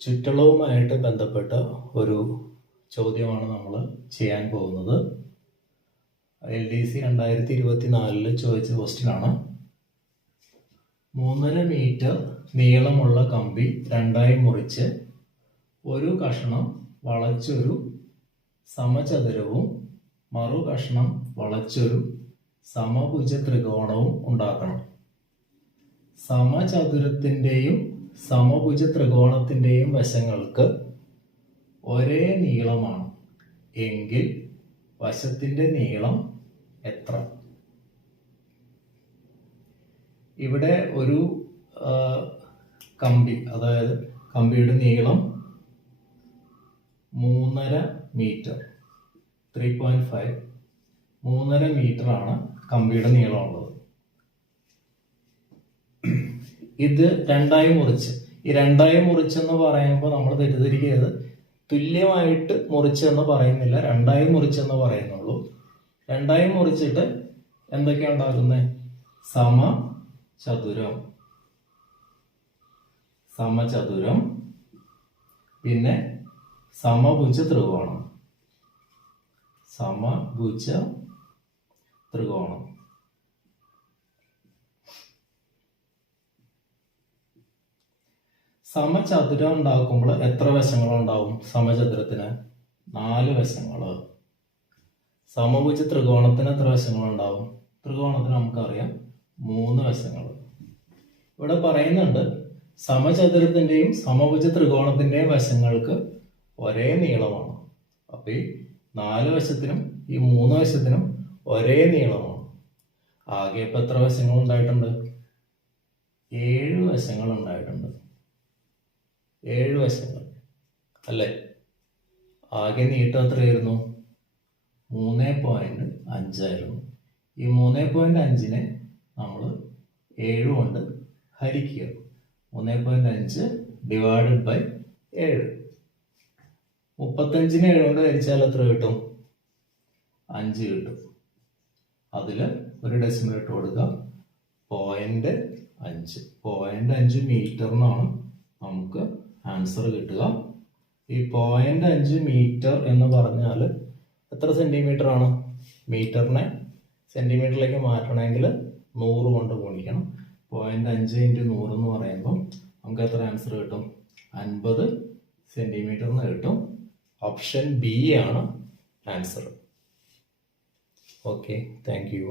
ചുറ്റളവുമായിട്ട് ബന്ധപ്പെട്ട ഒരു ചോദ്യമാണ് നമ്മൾ ചെയ്യാൻ പോകുന്നത്. എൽ ഡി സി രണ്ടായിരത്തി ഇരുപത്തി നാലിൽ ചോദിച്ച ക്വസ്റ്റ്യനാണ്. മൂന്നര മീറ്റർ നീളമുള്ള കമ്പി രണ്ടായി മുറിച്ച് ഒരു കഷ്ണം വളച്ചൊരു സമചതുരവും മറു കഷ്ണം വളച്ചൊരു സമഭുജ ത്രികോണവും ഉണ്ടാക്കണം. സമചതുരത്തിന്റെയും സമഭുജ ത്രികോണത്തിന്റെയും വശങ്ങൾക്ക് ഒരേ നീളമാണ്. എങ്കിൽ വശത്തിന്റെ നീളം എത്ര? ഇവിടെ ഒരു കമ്പി അതായത് കമ്പിയുടെ നീളം മൂന്നര മീറ്റർ. ത്രീ പോയിന്റ് ഫൈവ് മൂന്നര മീറ്ററാണ് കമ്പിയുടെ നീളമുള്ളത്. ഇത് രണ്ടായി മുറിച്ച്. ഈ രണ്ടായി മുറിച്ചെന്ന് പറയുമ്പോൾ നമ്മൾ തെറ്റിദ്ധരിക്കരുത്. തുല്യമായിട്ട് മുറിച്ചെന്ന് പറയുന്നില്ല. രണ്ടായി മുറിച്ചെന്ന് പറയുന്നുള്ളൂ. രണ്ടായി മുറിച്ചിട്ട് എന്തൊക്കെയാണ് ഉണ്ടാക്കുന്നത് സമ ചതുരം. സമചതുരം പിന്നെ സമഭുജ ത്രികോണം. സമഭുജ ത്രികോണം. സമചതുരം ഉണ്ടാക്കുമ്പോൾ എത്ര വശങ്ങൾ ഉണ്ടാവും? സമചതുരത്തിന് നാല് വശങ്ങൾ. സമഭുജ ത്രികോണത്തിന് എത്ര വശങ്ങൾ ഉണ്ടാവും? ത്രികോണത്തിന് നമുക്കറിയാം മൂന്ന് വശങ്ങൾ. ഇവിടെ പറയുന്നുണ്ട് സമചതുരത്തിന്റെയും സമഭുജ ത്രികോണത്തിന്റെയും വശങ്ങൾക്ക് ഒരേ നീളമാണ്. അപ്പൊ ഈ നാല് വശത്തിനും ഈ മൂന്ന് വശത്തിനും ഒരേ നീളമാണ്. ആകെ ഇപ്പൊ എത്ര വശങ്ങൾ ഉണ്ടായിട്ടുണ്ട്? ഏഴ് വശങ്ങൾ ഉണ്ടായിട്ടുണ്ട്. ഏഴ് വശങ്ങൾ. അല്ലേ? ആകെ നീട്ടം എത്രയായിരുന്നു? മൂന്ന് പോയിന്റ് അഞ്ചായിരുന്നു. ഈ മൂന്ന് പോയിന്റ് അഞ്ചിനെ നമ്മൾ ഏഴ് കൊണ്ട് ഹരിക്കുക. മൂന്ന് പോയിന്റ് അഞ്ച് ഡിവൈഡഡ് ബൈ ഏഴ്. മുപ്പത്തഞ്ചിനെ ഏഴ് കൊണ്ട് ഹരിച്ചാൽ എത്ര കിട്ടും? അഞ്ച് കിട്ടും. അതിൽ ഒരു ഡെസിമൽ ഇട്ട് കൊടുക്കുക പോയിന്റ് അഞ്ച്. പോയിന്റ് അഞ്ച് മീറ്ററിനാണ് നമുക്ക് ആൻസർ കിട്ടുക. ഈ പോയിന്റ് അഞ്ച് മീറ്റർ എന്ന് പറഞ്ഞാൽ എത്ര സെന്റിമീറ്റർ ആണ്? മീറ്ററിനെ സെന്റിമീറ്ററിലേക്ക് മാറ്റണമെങ്കിൽ നൂറ് കൊണ്ട് ഗുണിക്കണം. പോയിന്റ് അഞ്ച് ഇന്റു നൂറ് എന്ന് പറയുമ്പോൾ നമുക്ക് എത്ര ആൻസർ കിട്ടും? അൻപത് സെന്റിമീറ്ററിന് കിട്ടും. ഓപ്ഷൻ ബി ആണ് ആൻസർ ഓക്കെ താങ്ക് യു